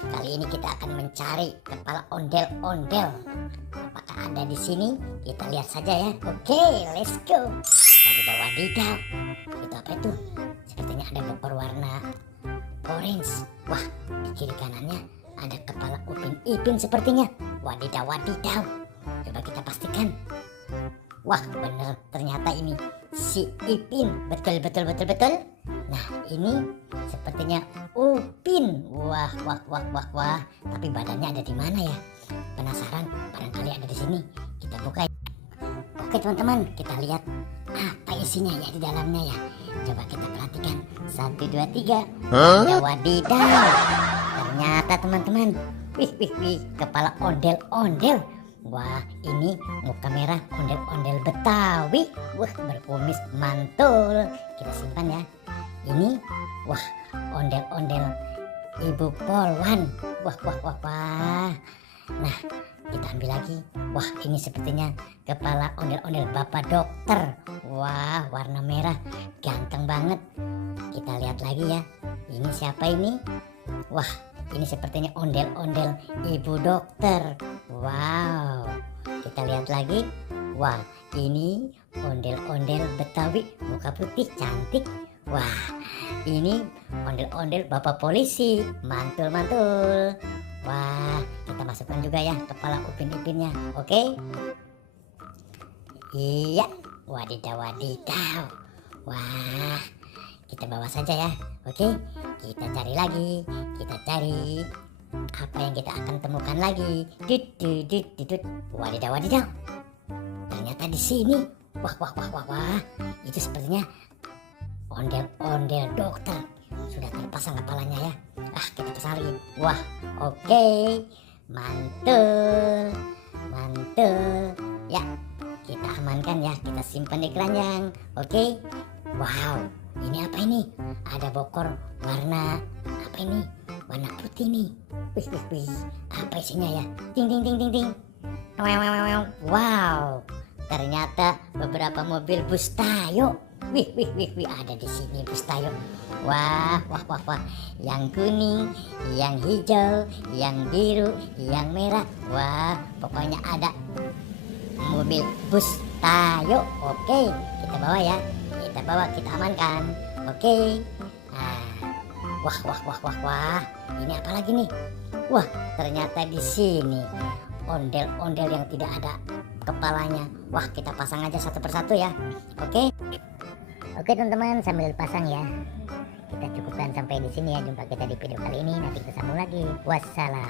Kali ini kita akan mencari kepala ondel-ondel. Apakah ada di sini? Kita lihat saja ya. Oke, let's go. Wadidaw, wadidaw. Itu apa itu? Sepertinya ada bokor warna orange. Wah, di kiri kanannya ada kepala Upin Ipin sepertinya. Wadidaw, wadidaw. Coba kita pastikan. Wah, bener, ternyata ini si Ipin. Betul. Nah, ini sepertinya Upin. Wah. Tapi badannya ada di mana ya? Penasaran? Barangkali ada di sini. Kita buka. Oke teman-teman, kita lihat apa isinya ya di dalamnya ya. Coba kita perhatikan. 1, 2, 3. Wadidaw. Ternyata teman-teman, wih, kepala ondel-ondel. Wah, ini muka merah ondel-ondel Betawi. Wah, berkumis mantul. Kita simpan ya. Ini, wah, ondel-ondel Ibu Polwan. Wah. Nah, kita ambil lagi. Wah, ini sepertinya kepala ondel-ondel Bapak Dokter. Wah, warna merah, ganteng banget. Kita lihat lagi ya. Ini siapa ini? Wah, ini sepertinya ondel-ondel Ibu Dokter. Wow, kita lihat lagi. Wah, ini ondel-ondel Betawi, muka putih cantik. Wah, ini ondel-ondel Bapak Polisi, mantul. Wah, kita masukkan juga ya kepala Upin Ipinnya. Oke. Iya, wadidaw. Wah, kita bawa saja ya. Oke, kita cari lagi. Apa yang kita akan temukan lagi? Wadidaw. Ternyata di sini. Wah. Itu sepertinya ondel-ondel dokter. Sudah terpasang kepalanya ya. Kita pasang lagi. Wah, oke. Mantul. Ya, kita amankan ya. Kita simpan di keranjang. Oke. Wow, ini apa ini? Ada bokor warna apa ini? Warna putih nih. Wih. Apa isinya ya? Ting. Wow. Ternyata beberapa mobil bus Tayo. Wih, ada di sini bus Tayo. Wah. Yang kuning, yang hijau, yang biru, yang merah. Wah, pokoknya ada mobil bus Tayo. Oke, kita bawa ya. Kita amankan. Oke. Nah, wah. Ini apa lagi nih? Wah, ternyata di sini ondel-ondel yang tidak ada kepalanya. Wah, kita pasang aja satu persatu ya. Oke teman-teman, sambil pasang ya. Kita cukupkan sampai di sini ya. Jumpa kita di video kali ini. Nanti kita sambung lagi. Wassalam.